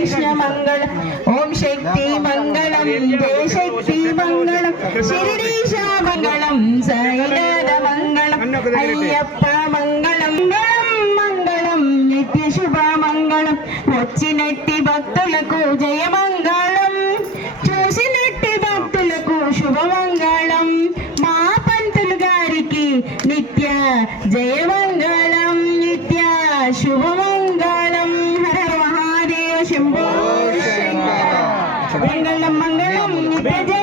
కృష్ణ మంగళం ఓం శక్తి మంగళం జయ శక్తి మంగళం శిరిడీశ మంగళం సైనాథ మంగళం అయ్యప్ప మంగళం మంగళం మంగళం నిత్య శుభ మంగళం వచ్చినట్టి భక్తులకు జయ మంగళం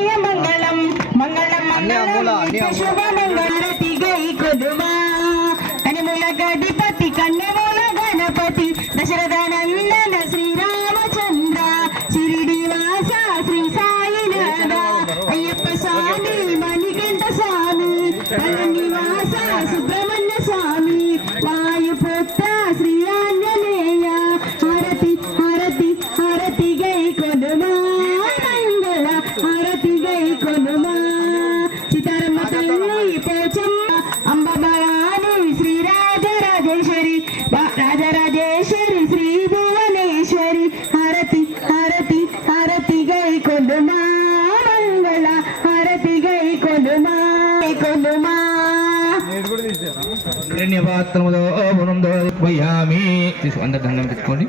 బృందో పోయామి. తీసు అందరు దండం పెట్టుకోండి.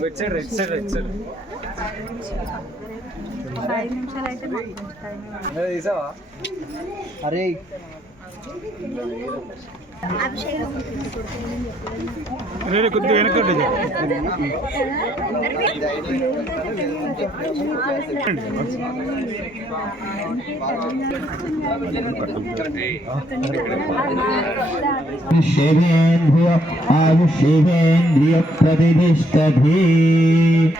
Red side red side red side ఐదు నిమిషాలు అయితే అరే రేపు కొద్దిగా వెనకండి శివేంద్రియ ఆయుషేంద్రియ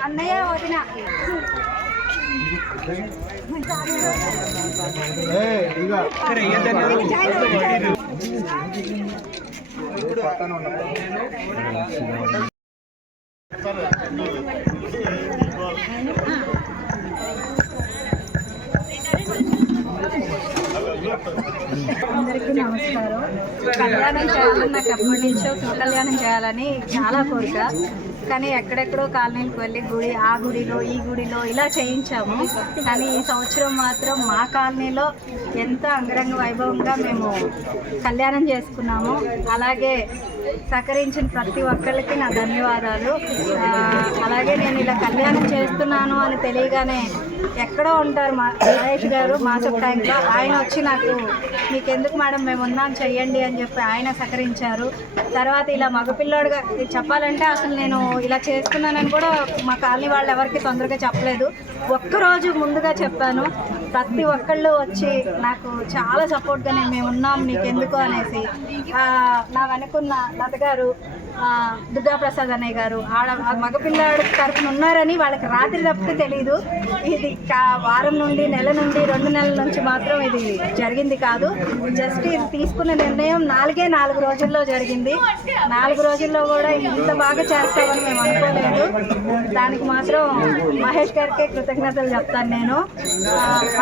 అన్నయ్య వదిన. అందరికీ నమస్కారం. కళ్యాణం చేయాలని నాకు ఎప్పటి నుంచో కళ్యాణం చేయాలని చాలా కోరిక. కానీ ఎక్కడెక్కడో కాలనీకి వెళ్ళి గుడి ఆ గుడిలో ఈ గుడిలో ఇలా చేయించాము. కానీ ఈ సంవత్సరం మాత్రం మా కాలనీలో ఎంత అంగరంగ వైభవంగా మేము కళ్యాణం చేసుకున్నాము అలాగే సహకరించిన ప్రతి ఒక్కరికి నా ధన్యవాదాలు. అలాగే నేను ఇలా కళ్యాణం చేస్తున్నాను అని తెలియగానే ఎక్కడో ఉంటారు మా మహేష్ గారు మాసప్ టైంలో ఆయన వచ్చి నాకు మీకెందుకు మేడం మేము ఉన్నాం చెయ్యండి అని చెప్పి ఆయన సహకరించారు. తర్వాత ఇలా మగపిల్లోడుగా ఇది చెప్పాలంటే అసలు నేను ఇలా చేస్తున్నానని కూడా మా కాలనీ వాళ్ళు ఎవరికి తొందరగా చెప్పలేదు. ఒక్కరోజు ముందుగా చెప్పాను ప్రతి ఒక్కళ్ళు వచ్చి నాకు చాలా సపోర్ట్గా నేను మేము ఉన్నాం నీకెందుకు అనేసి నా వెనుకున్న లత గారు దుర్గాప్రసాద్ అన్నయ్య గారు. ఆడ ఆ మగపిల్లాడు తరఫున ఉన్నారని వాళ్ళకి రాత్రి తప్పితే తెలియదు ఇది వారం నుండి నెల నుండి రెండు నెలల నుంచి మాత్రం ఇది జరిగింది కాదు. జస్ట్ ఇది తీసుకున్న నిర్ణయం నాలుగే నాలుగు రోజుల్లో జరిగింది. నాలుగు రోజుల్లో కూడా ఇంత బాగా చేస్తామని మేము అనుకోలేదు. దానికి మాత్రం మహేష్ గారికే కృతజ్ఞతలు చెప్తాను నేను.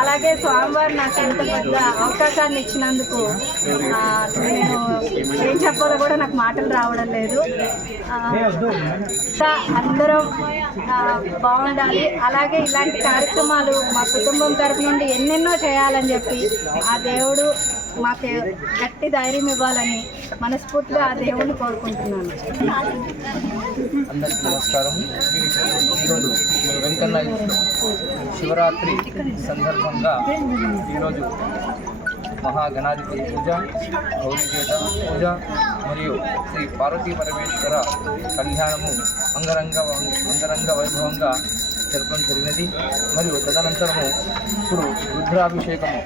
అలాగే స్వామివారు నాకు ఎంత పెద్ద అవకాశాన్ని ఇచ్చినందుకు నేను ఏం చెప్పాలో కూడా నాకు మాటలు రావడం లేదు. అందరం బాగుండాలి. అలాగే ఇలాంటి కార్యక్రమాలు మా కుటుంబం తరపు నుండి ఎన్నెన్నో చేయాలని చెప్పి ఆ దేవుడు మాకు గట్టి ధైర్యం ఇవ్వాలని మనస్ఫూర్తిగా ఆ దేవుడిని కోరుకుంటున్నాను. అందరికీ నమస్కారం. ఈరోజు వెంకన్న శివరాత్రి సందర్భంగా ఈరోజు మహాగణాధిపతి పూజ గౌరీపేట పూజ మరియు శ్రీ పార్వతీ పరమేశ్వర కళ్యాణము అంగరంగ అంగరంగ వైభవంగా జరపడం జరిగినది. మరియు తదనంతరము ఇప్పుడు రుద్రాభిషేకము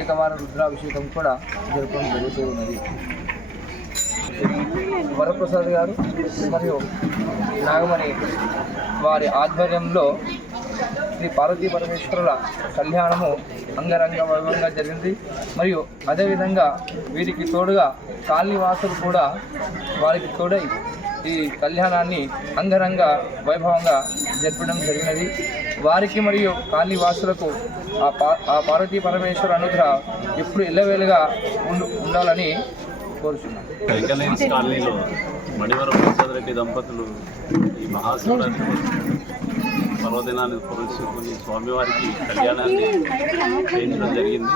ఏకవార రుద్రాభిషేకం కూడా జరపడం జరుగుతూ ఉన్నది. వరప్రసాద్ గారు మరియు నాగమణి వారి ఆధ్వర్యంలో శ్రీ పార్వతీ పరమేశ్వరుల కళ్యాణము అంగరంగ వైభవంగా జరిగింది. మరియు అదేవిధంగా వీరికి తోడుగా కాలనీవాసులు కూడా వారికి తోడై ఈ కళ్యాణాన్ని అంగరంగ వైభవంగా జరపడం జరిగినది. వారికి మరియు కాలనీవాసులకు ఆ పా ఆ పార్వతీ పరమేశ్వర అనుగ్రహ ఎప్పుడు ఇల్లవేలుగా ఉండు ఉండాలని కోరుచున్నాను వెంకటేష్ కాలనీలో మణివరం ప్రసాద్ రెడ్డి దంపతులు ఈ మహాశివరాత్రి పర్వదినాన్ని పురస్కరించుకుని స్వామివారికి కళ్యాణాన్ని చేయించడం జరిగింది.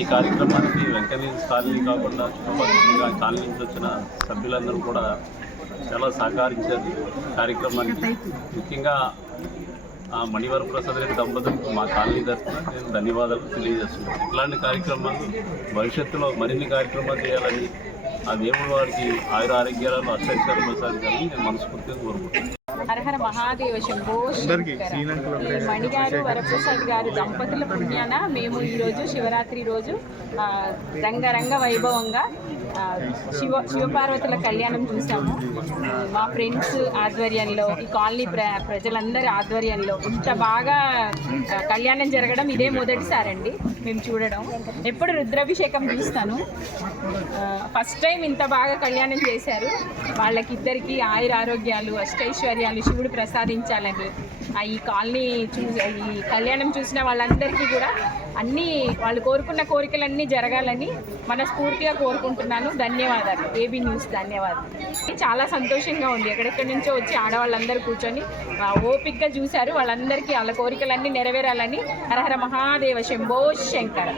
ఈ కార్యక్రమానికి వెంకటేశ్వర కాలనీ కాకుండా చుట్టుపక్కల కాలనీ నుంచి వచ్చిన సభ్యులందరూ కూడా చాలా సహకరించారు కార్యక్రమానికి. ముఖ్యంగా ఆ మణివర ప్రసాద్ రెడ్డి దంపతులకు మా కాలనీ తరఫున నేను ధన్యవాదాలు తెలియజేస్తున్నాను. ఇట్లాంటి కార్యక్రమాలు భవిష్యత్తులో మరిన్ని కార్యక్రమాలు చేయాలని ఆ దేవుడు వారికి ఆయుర ఆరోగ్యాలను అష్టైశ్వర్యం ప్రసాదించాలని నేను మనస్ఫూర్తిగా కోరుకుంటున్నాను. హరహర మహాదేవ శంభో మణిగారు వరప్రసాద్ గారు దంపతుల పుణ్యాన మేము ఈరోజు శివరాత్రి రోజు రంగరంగ వైభవంగా శివ శివపార్వతుల కళ్యాణం చూసాము. మా ఫ్రెండ్స్ ఆధ్వర్యంలో ఈ కాలనీ ప్ర ప్రజలందరి ఆధ్వర్యంలో ఇంత బాగా కళ్యాణం జరగడం ఇదే మొదటిసారండి మేము చూడడం. ఎప్పుడు రుద్రాభిషేకం చూస్తాను. ఫస్ట్ టైం ఇంత బాగా కళ్యాణం చేశారు. వాళ్ళకి ఇద్దరికి ఆయుర ఆరోగ్యాలు ఐశ్వర్యాలు శివుడు ప్రసాదించాలని. ఆ ఈ కాలనీ చూ ఈ కళ్యాణం చూసిన వాళ్ళందరికీ కూడా అన్నీ వాళ్ళు కోరుకున్న కోరికలన్నీ జరగాలని మనస్ఫూర్తిగా కోరుకుంటున్నాను. ధన్యవాదాలు. ఏబీ న్యూస్ ధన్యవాదాలు. చాలా సంతోషంగా ఉంది. ఎక్కడెక్కడి నుంచో వచ్చి ఆడవాళ్ళందరూ కూర్చొని ఓపిక్గా చూశారు. వాళ్ళందరికీ వాళ్ళ కోరికలన్నీ నెరవేరాలని హరహర మహాదేవ శంభో శంకర.